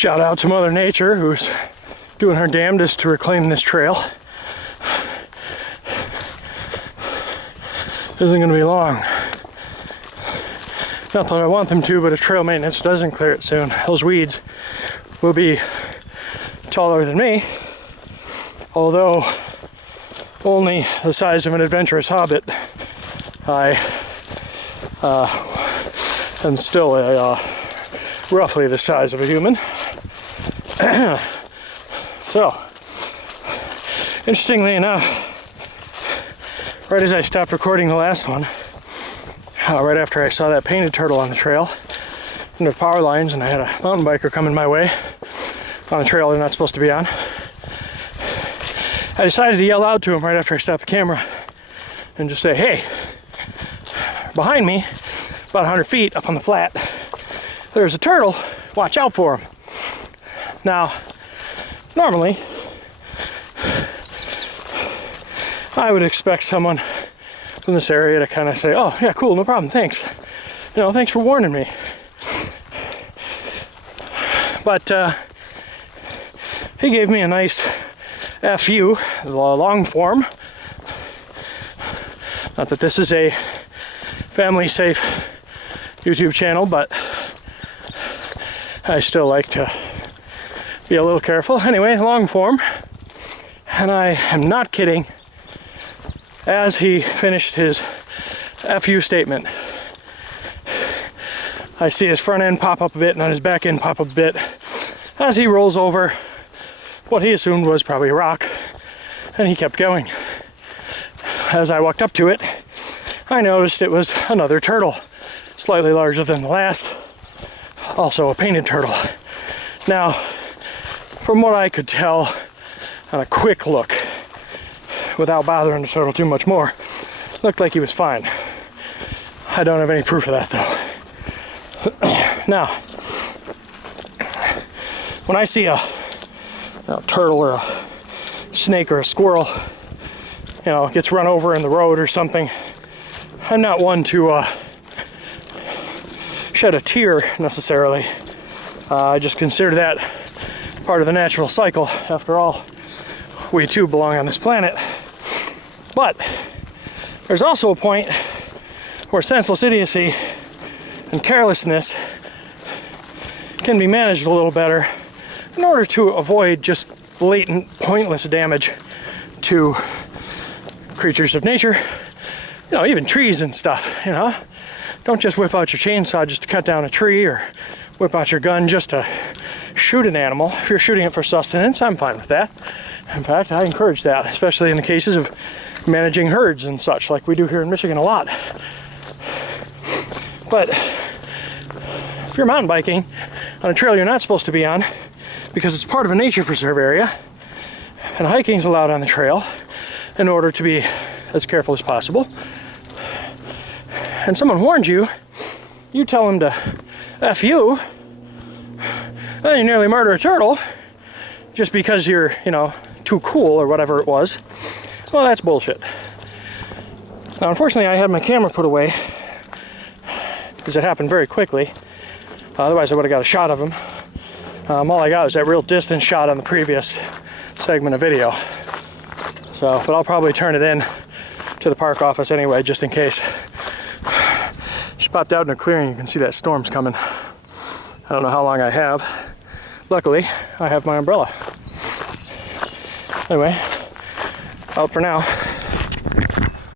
Shout out to Mother Nature, who's doing her damnedest to reclaim this trail. Isn't going to be long. Not that I want them to, but if trail maintenance doesn't clear it soon, those weeds will be taller than me, although only the size of an adventurous hobbit. I am still roughly the size of a human. So, interestingly enough, right as I stopped recording the last one, right after I saw that painted turtle on the trail, under power lines, and I had a mountain biker coming my way on the trail they're not supposed to be on, I decided to yell out to him right after I stopped the camera and just say, hey, behind me, about 100 feet up on the flat, there's a turtle, watch out for him. Now, normally, I would expect someone from this area to kind of say, oh, yeah, cool, no problem, thanks. You know, thanks for warning me. But he gave me a nice FU, the long form. Not that this is a family safe YouTube channel, but I still like to be a little careful. Anyway, long form. And I am not kidding. As he finished his FU statement, I see his front end pop up a bit and then his back end pop up a bit as he rolls over what he assumed was probably a rock, and he kept going. As I walked up to it, I noticed it was another turtle, slightly larger than the last, also a painted turtle. Now, from what I could tell on a quick look, without bothering the turtle too much more, looked like he was fine. I don't have any proof of that though. Now, when I see a turtle or a snake or a squirrel, you know, gets run over in the road or something, I'm not one to shed a tear necessarily. I just consider that part of the natural cycle. After all, we too belong on this planet. But there's also a point where senseless idiocy and carelessness can be managed a little better in order to avoid just blatant, pointless damage to creatures of nature, you know, even trees and stuff, you know. Don't just whip out your chainsaw just to cut down a tree, or whip out your gun just to shoot an animal. If you're shooting it for sustenance, I'm fine with that. In fact, I encourage that, especially in the cases of managing herds and such, like we do here in Michigan a lot. But if you're mountain biking on a trail you're not supposed to be on, because it's part of a nature preserve area, and hiking's allowed on the trail in order to be as careful as possible, and someone warned you, you tell them to F you, then you nearly murder a turtle just because you're, you know, too cool or whatever it was. Well, that's bullshit. Now, unfortunately, I had my camera put away because it happened very quickly. Otherwise, I would have got a shot of him. All I got was that real distant shot on the previous segment of video. So, but I'll probably turn it in to the park office anyway, just in case. Just popped out in a clearing, you can see that storm's coming. I don't know how long I have. Luckily, I have my umbrella. Anyway, out for now.